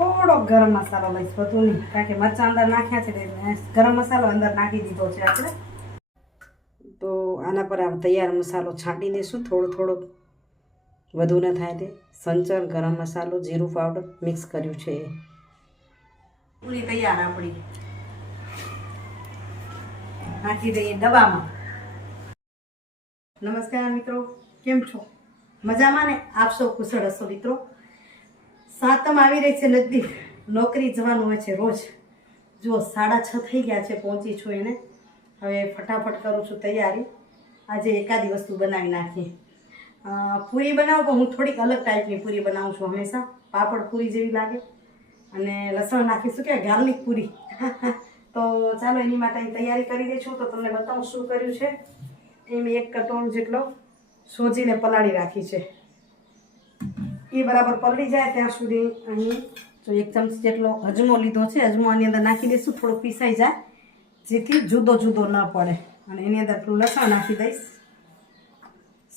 થોડો ગરમ મસાલો લઈશ, બધું નહીં, કારણ કે મરચાં અંદર નાખ્યા છે એટલે ગરમ મસાલો અંદર નાખી દીધો છે આપણે. તો આના પર આ તૈયાર મસાલો છાંટી દઈશું, થોડો વધુ ન થાય તે. સંચર, ગરમ મસાલો, જીરું પાવડર મિક્સ કર્યું છે. પૂરી તૈયાર આપણી. નાખી દઈએ ડબ્બામાં. નમસ્કાર મિત્રો, કેમ છો? મજામાં ને? આપ સૌ કુશળ હશો મિત્રો. સાતમ આવી રહી છે નજદીક, નોકરી જવાનું હોય છે રોજ. જો 6:30 થઈ ગયા છે, પહોંચી છું એને. હવે ફટાફટ કરું છું તૈયારી. આજે એકાદી વસ્તુ બનાવી નાખીએ. પૂરી બનાવું પણ હું થોડીક અલગ ટાઈપની પૂરી બનાવું છું હંમેશા. પાપડ પૂરી જેવી લાગે અને લસણ નાખીશું કે ગાર્લિક પૂરી. તો ચાલો એની માટે તૈયારી કરી દઈશું. તો તમને બતાવું શું કર્યું છે. એ મેં 1 કટોરો જેટલો સોજીને પલાળી રાખી છે. એ બરાબર પલળી જાય ત્યાં સુધી અહીં જો 1 ચમચી જેટલો અજમો લીધો છે. અજમો આની અંદર નાખી દઈશું, થોડો પીસાઈ જાય જેથી જુદો ન પડે. અને એની અંદર થોડું લસણ નાખી દઈશ,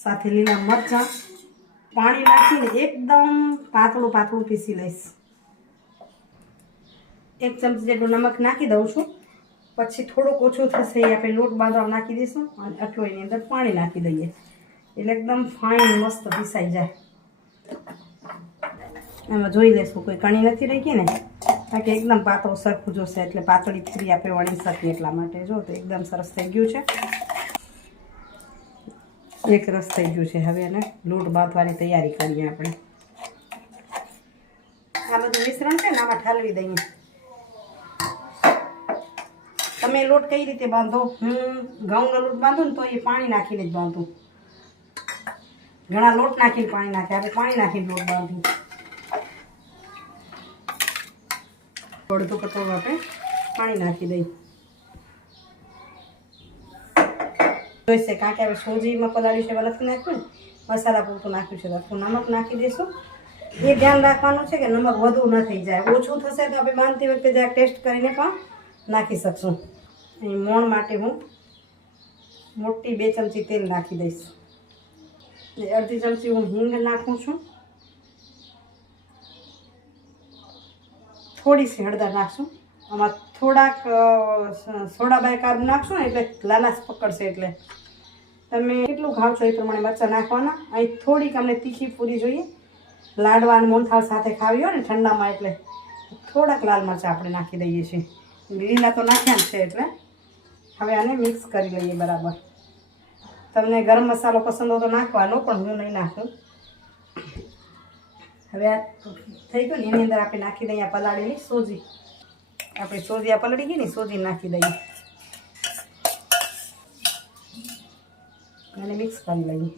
સાથે લીલા મરચાં. પાણી નાખીને એકદમ પાતળું પીસી લઈશ. 1 ચમચી જેટલું નમક નાખી દઉં છું. પછી થોડુંક ઓછું થશે એ આપણે લોટ બાંધવા નાખી દઈશું અને આટલું એની અંદર પાણી નાખી દઈએ એટલે એકદમ ફાઇન મસ્ત પીસાઈ જાય. એમાં જોઈ લઈશું કોઈ કણી નથી રહી ગઈ ને, કારણ કે એકદમ પાતળું સરખું જોશે એટલે પાતળી પૂરી આપણે વણી શકીએ એટલા માટે. જો તો એકદમ સરસ થઈ ગયું છે, એક રસ થઈ ગયું છે. હવે એને લોટ બાંધવાની તૈયારી કરીએ આપણે. આ બધું મિશ્રણ છે ને આમાં ઠાલવી દઈએ. તમે લોટ કઈ રીતે બાંધો? હું ઘઉંનો લોટ બાંધું ને તો એ પાણી નાખીને જ બાંધું. ઘણા લોટ નાખીને પાણી નાખે, આપણે પાણી નાખીને લોટ બાંધું. અડધો કટોરો આપણે પાણી નાખી દઈએ. જોઈશે કારણ કે હવે સોજીમાં પલાળ્યું છે, નથી નાખ્યું ને, મસાલા પૂરતું નાખ્યું છે. તો નમક નાખી દઈશું. એ ધ્યાન રાખવાનું છે કે નમક વધુ ન થઈ જાય. ઓછું થશે તો આપણે બાંધતી વખતે જરાક ટેસ્ટ કરીને પણ નાખી શકશું. અહીં મોણ માટે હું મોટી 2 ચમચી તેલ નાખી દઈશ. અડધી ચમચી હું હિંગ નાખું છું. થોડી સી હળદર નાખશું. આમાં થોડાક સોડા બાયકાર્બ નાખશું ને એટલે લાલાશ પકડશે. એટલે તમે કેટલું ખાવ છો એ પ્રમાણે મરચાં નાખવાના. અહીં થોડીક અમને તીખી પૂરી જોઈએ, લાડવા અને મોહનથાળ સાથે ખાવી હોય ને ઠંડામાં, એટલે થોડાક લાલ મરચાં આપણે નાખી દઈએ છીએ. લીલા તો નાખ્યા જ છે એટલે. હવે આને મિક્સ કરી લઈએ બરાબર. તમને ગરમ મસાલો પસંદ હોય તો નાખવાનો, પણ હું નહીં નાખું. હવે આ થઈ ગયું ને એની અંદર આપણે નાખી દઈએ પલાળેલી સોજી. આપણે સોજી આ પલળી ગઈ ને સોજી નાખી દઈએ અને મિક્સ કરી લઈએ.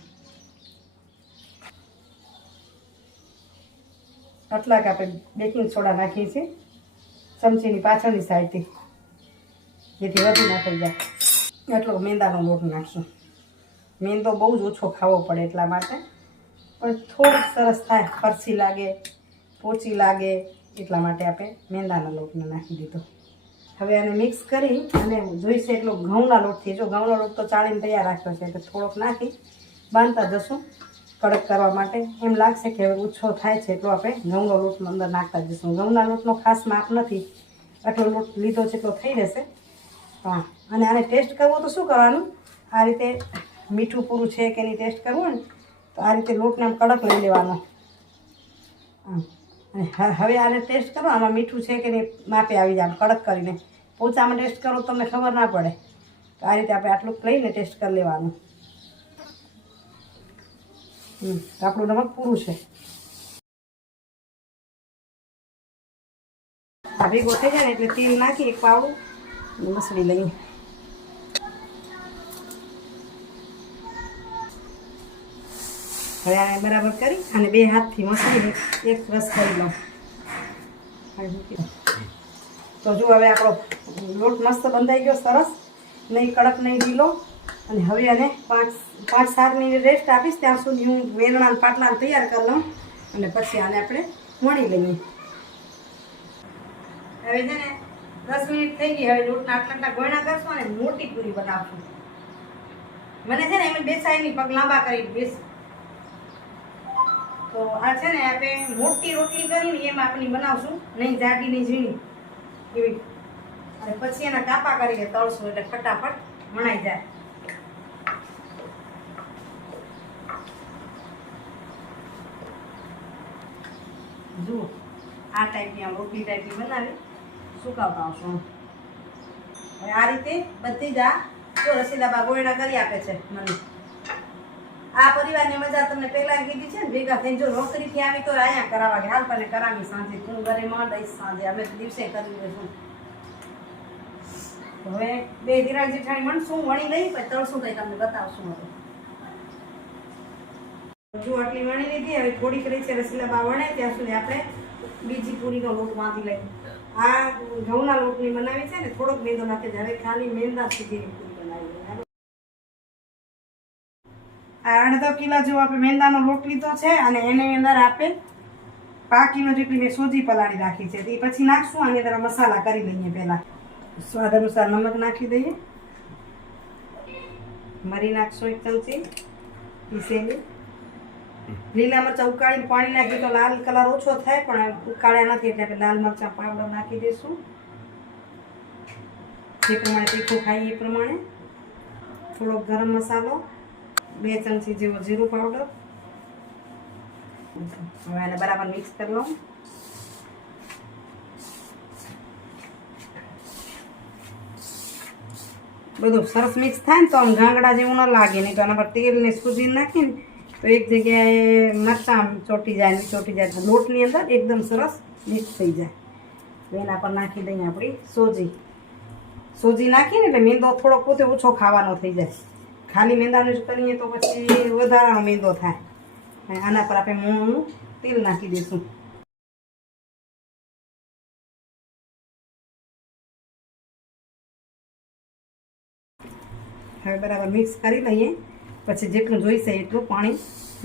આટલાક આપણે બેકિંગ સોડા નાખીએ છીએ ચમચીની પાછળની સાઈડથી, જેથી વધુ ના થઈ જાય. એટલો મેંદાનો લોટ નાખશું. મેંદો બહુ જ ઓછો ખાવો પડે એટલા માટે, પણ થોડુંક સરસ થાય, ફરસી લાગે, પોચી લાગે એટલા માટે આપણે મેંદાના લોટને નાખી દીધો. હવે આને મિક્સ કરી અને જોઈશે એટલો ઘઉંના લોટથી. જો ઘઉંનો લોટ તો ચાળીને તૈયાર રાખ્યો છે એટલે થોડોક નાખી બાંધતા જશું કડક કરવા માટે. એમ લાગશે કે હવે ઓછો થાય છે એટલો આપણે ઘઉંનો લોટ અંદર નાખતા જઈશું. ઘઉંના લોટનો ખાસ માપ નથી, આટલો લોટ લીધો છે એટલો થઈ રહેશે. હા, અને આને ટેસ્ટ કરવો તો શું કરવાનું, આ રીતે મીઠું પૂરું છે કે નહીં ટેસ્ટ કરવું ને તો આ રીતે લોટને આમ કડક લઈ લેવાનો. અને હવે આને ટેસ્ટ કરો, આમાં મીઠું છે કે નહીં માપે આવી જાય. કડક કરીને પોચામાં ટેસ્ટ કરો તો તમને ખબર ના પડે. તો આ રીતે આપણે આટલું લઈને ટેસ્ટ કરી લેવાનું. તો આપણું નમક પૂરું છે. આ ભેગો થઈ જાય ને એટલે તેલ નાખી 1 પાવડું મસળી લઈએ. હવે આને બરાબર કરી અને 2 હાથથી મસળીને એક રસ કરી લઉં. તો જો હવે આપણો લોટ મસ્ત બંધાઈ ગયો, સરસ, નહીં કડક નહીં ઢીલો. અને હવે આને 5-7 મિનિટ રેસ્ટ આપીશ. ત્યાં સુધી હું વેલણા પાટલા તૈયાર કરી લઉં અને પછી આને આપણે વણી લઈએ. હવે છે ને 10 મિનિટ થઈ ગઈ. હવે લોટના આટલા ગોળા કરશું અને મોટી પૂરી બનાવશું. મને છે ને એમ બેસાય નહીં, પગ લાંબા કરી બેસ. તો આ છે ને આપણે મોટી રોટલી કરીને એમાં આપણી બનાવશું, નહીં જાડી નહીં ઝીણી એવી, અને પછી એના કાપા કરીને તળશું એટલે ફટાફટ વણાઈ જાય. જુઓ આ ટાઈપની આમ રોટલી ટાઈપની બનાવી સુકાવતા આવશું. હવે આ રીતે બધી જ આ જો રસીલાબા ગોયડા કરી આપે છે મને. આ પરિવારની મજા તમને પહેલા કીધી છે ને, ભેગા થઈને જો નોકરીથી આવી તો અહીંયા કરાવવા કે હાલ તને કરાવી સાંજે, તું ઘરે માં દઈશ સાંજે, અમે દિવસે કરી દઈશું. હવે બે ધીરાજ જેઠાણી મળશું, વણી લઈ પછી તળશું કઈ તમને બતાવશું. હવે જો આટલી વણી લીધી, હવે થોડીક રહી છે રસીલાબા વણે ત્યાં સુધી આપણે બીજી પૂરીનો લોટ બાંધી લઈએ. આ ઘઉંના લોટની બનાવી છે ને, થોડોક મેંદો નાખી દે. હવે ખાલી મેંદા સુધીની પૂરી બનાવી દઈએ. આ 1.5 કિલો જેવો આપણે મેંદાનો લોટ લીધો છે અને એની અંદર આપણે 5 કિલો જેટલી મેં સોજી પલાળી રાખી છે. એ પછી નાખશું. આની અંદર મસાલા કરી લઈએ. પહેલાં સ્વાદ અનુસાર નમક નાખી દઈએ, મરી નાખશું 1 ચમચી પીસેલી, લીલા મરચાં ઉકાળીને પાણી નાખીએ તો લાલ કલર ઓછો થાય, પણ ઉકાળ્યા નથી એટલે આપણે લાલ મરચાં પાવડર નાખી દઈશું. જે પ્રમાણે તીખું ખાઈએ એ પ્રમાણે. થોડોક ગરમ મસાલો, 2 ચમચી જેવો જીરું પાવડર. હવે એને બરાબર મિક્સ કરી લઉં. બધું સરસ મિક્સ થાય ને તો આમ ગાંગડા જેવું ન લાગે, નહીં તો આના પર તેલ ને સૂજી નાખીને તો એક જગ્યાએ મરચાં ચોટી જાય, ચોટી જાય, લોટની અંદર એકદમ સરસ મિક્સ થઈ જાય. તો એના પર નાખી દઈએ આપણી સોજી નાખીને એટલે મેંદો થોડોક પોતે ઓછો ખાવાનો થઈ જાય. ખાલી મેંદાનું જ કરીએ તો પછી વધારાનો મેંદો થાય. આના પર આપણે મોણનું તેલ નાખી દઈશું. હવે બરાબર મિક્સ કરી લઈએ. પછી જેટલું જોઈશે એટલું પાણી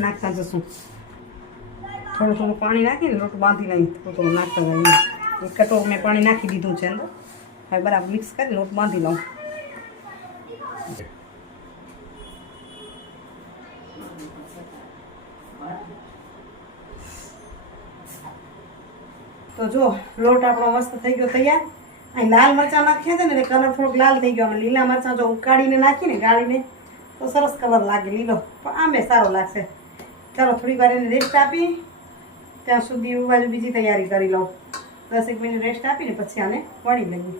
નાખતા જશું. થોડું થોડું પાણી નાખીને લોટ બાંધી લઈએ. થોડું થોડું નાખતા જઈએ. 1 કટોરું મેં પાણી નાખી દીધું છે અંદર. હવે બરાબર મિક્સ કરી લોટ બાંધી લઉં. તો જો લોટ આપણો મસ્ત થઈ ગયો તૈયાર. અહીં લાલ મરચાં નાખ્યા છે ને એટલે કલર થોડોક લાલ થઈ ગયો. અને લીલા મરચાં જો ઉકાળીને નાખીને ગાળીને તો સરસ કલર લાગે લીલો, પણ આમે સારો લાગશે. ચાલો થોડી વાર એને રેસ્ટ આપી, ત્યાં સુધી હું બાજુ બીજી તૈયારી કરી લઉં. 10 મિનિટ રેસ્ટ આપીને પછી આને વણી લઈએ.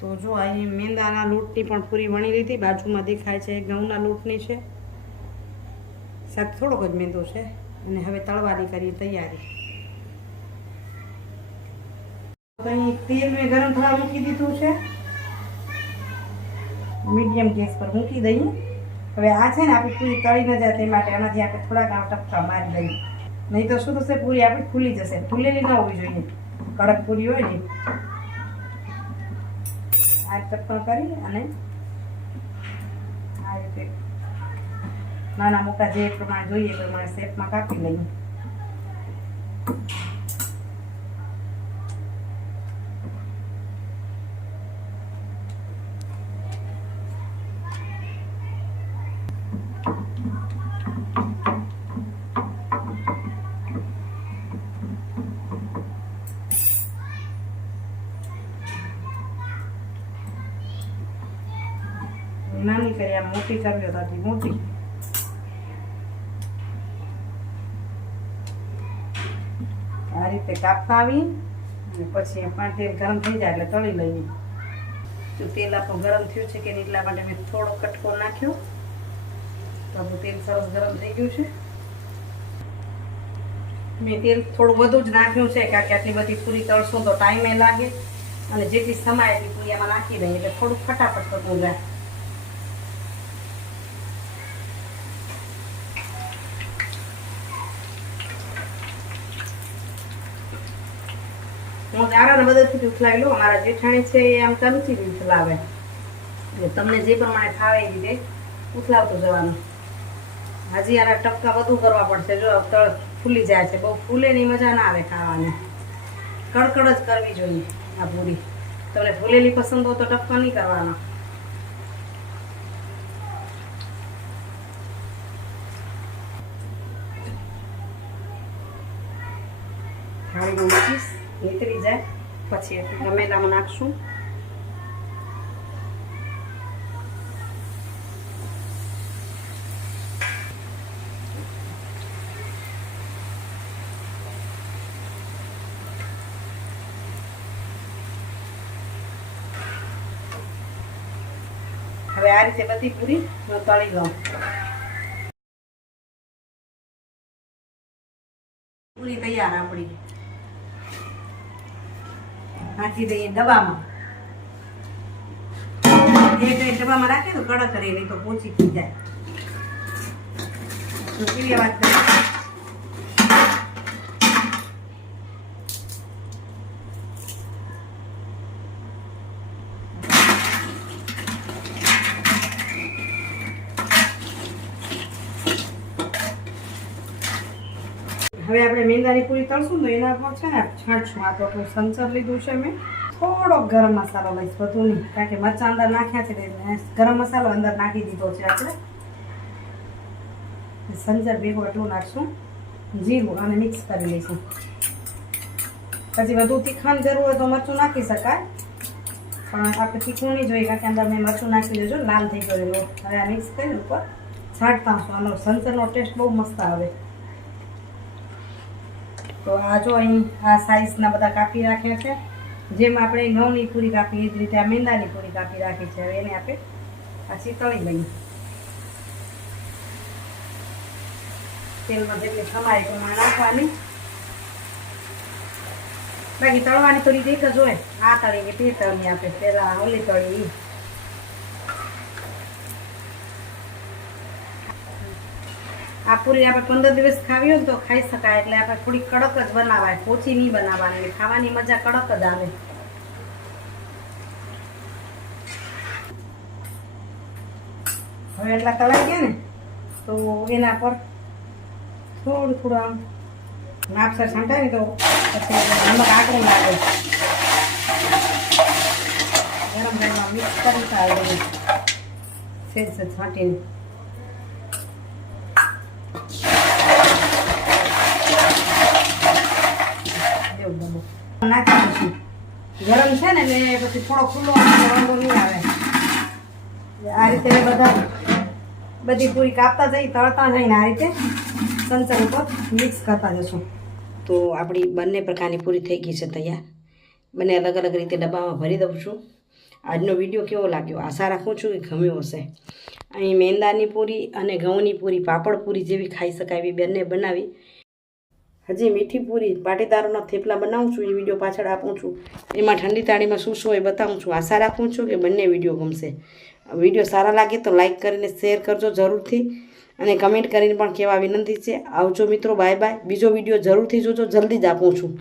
તો જો અહીં મેંદાના લોટની પણ પૂરી વણી લીધી. બાજુમાં દેખાય છે ઘઉંના લોટની છે, સાથે થોડોક જ મેંદો છે. અને હવે તળવાની કરીએ તૈયારી. અહીં તેલ મેં ગરમ થવા મૂકી દીધું છે, મીડિયમ ગેસ પર મૂકી દઈએ. હવે આ છે ને આપણી પૂરી તળી ન જાય તે માટે આનાથી આપણે થોડાક ટપકા મારી દઈએ, નહીં તો શું થશે, પૂરી આપણી ફૂલી જશે. ફૂલેલી ન હોવી જોઈએ, કડક પૂરી હોય ને. આ ટપકા કરી અને આ રીતે નાના મોટા જે પ્રમાણે જોઈએ એ પ્રમાણે શેપમાં કાપી લઈએ. નાની કરી આમ મોટી કરવી હતી મોટી. આ રીતે કાપતા આવી અને પછી પણ તેલ ગરમ થઈ જાય એટલે તળી લઈએ. જો તેલ આપણું ગરમ થયું છે કે નહીં એટલા માટે મેં થોડો કટકો નાખ્યો. તો આપણું તેલ સરસ ગરમ થઈ ગયું છે. મેં તેલ થોડું વધુ જ નાખ્યું છે કારણ કે આટલી બધી પૂરી તળશું તો ટાઈમે લાગે, અને જેટલી સમાય એટલી પૂરી આમાં નાખી દઈએ એટલે થોડુંક ફટાફટ થતું જાય. હું આરાને મદદથી ઉથલાવી લઉં. અમારા જેઠાણી છે એ આમ ચમચી ઉથલાવે, એટલે તમને જે પ્રમાણે ફાવે એ રીતે ઉથલાવતું જવાનું. હજી આના ટપકા વધુ કરવા પડશે. જો તળ ફૂલી જાય છે, બહુ ફૂલે ની મજા ના આવે ખાવાની. કડકડ જ કરવી જોઈએ આ પૂરી. તમને ફૂલેલી પસંદ હોય તો ટપકા નહીં કરવાના. થાળીમાં મૂકીશ, નીતરી જાય પછી ટમેટામાં નાખશું. હવે આ રીતે બધી પૂરી તળી લઉં. પૂરી તૈયાર આપણી. નાખી દઈએ ડબ્બામાં. એક ડબ્બામાં રાખીએ તો કડક રહે, નહીં તો પોચી થઈ જાય. તો કેવી વાત કરીએ. હવે આપણે મેંદાની પૂરી તળશું તો એના પર છે ને છાંટશું. આ તો આપણું સંચર લીધું છે મેં. થોડો ગરમ મસાલો લઈશ, બધું નહીં, કારણ કે મરચાં અંદર નાખ્યા છે એટલે ગરમ મસાલો અંદર નાખી દીધો છે આપણે. સંચર ભેગું એટલું નાખશું. જીરું અને મિક્સ કરી લઈશું. પછી વધુ તીખાની જરૂર હોય તો મરચું નાખી શકાય, પણ આપણે તીખું નહીં જોઈએ, કારણ કે અંદર મેં મરચું નાખી દેજો, લાલ થઈ ગયેલો. હવે આ મિક્સ કરીને ઉપર છાંટતા હશું. આનો સંચરનો ટેસ્ટ બહુ મસ્ત આવે. તો આ જો અહીં આ સાઈઝના બધા કાપી રાખ્યા છે. જેમ આપણે ઘઉંની પૂરી કાપી એ જ રીતે આ મેંદાની પૂરી કાપી રાખી છે. હવે એને આપણે પાછી તળી લઈએ. તેલમાં જેટલી સમાય પ્રમાણે નાખવાની. બાકી તળવાની થોડી રીત જ હોય. આ તળી કે તે તળી, આપણે પહેલાં ઓલી તળી. આ પૂરી આપણે 15 દિવસ ખાવી હોય તો ખાઈ શકાય. એટલે આપણે થોડી કડક જ બનાવાય, પોચી નહીં બનાવવાની. ખાવાની મજા કડક જ આવે. હવે એટલા તળાઈ ગયા ને તો એના પર થોડું થોડું આમ માપસર છાંટાય ને તો પછી નમક આકરું લાગે. ગરમ ગરમ મિક્સ કરી થાય સેજ સેજ છાંટીને. નાખી દઈશું. ગરમ છે ને એટલે પછી થોડો ખુલ્લો વાંધો નહીં આવે. આ રીતે બધી પૂરી કાપતા જઈ, તળતા જઈને આ રીતે સંચર ઉપર મિક્સ કરતા જશું. તો આપણી બંને પ્રકારની પૂરી થઈ ગઈ છે તૈયાર. બંને અલગ અલગ રીતે ડબ્બામાં ભરી દઉં છું. આજનો વિડીયો કેવો લાગ્યો આશા રાખું છું કે ગમ્યો હશે. અહીં મેંદાની પૂરી અને ઘઉંની પૂરી, પાપડ પૂરી જેવી ખાઈ શકાય એવી બંને બનાવી. હજી મીઠી પૂરી પાટીદારોના થેપલા બનાવું છું, એ વિડીયો પાછળ આપું છું. એમાં ઠંડી તાળીમાં શું શું એ બતાવું છું. આશા રાખું છું કે બંને વિડીયો ગમશે. વિડીયો સારા લાગે તો લાઈક કરીને શેર કરજો જરૂરથી, અને કમેન્ટ કરીને પણ કહેવા વિનંતી છે. આવજો મિત્રો, બાય બાય. બીજો વિડીયો જરૂરથી જોજો, જલ્દી જ આપું છું.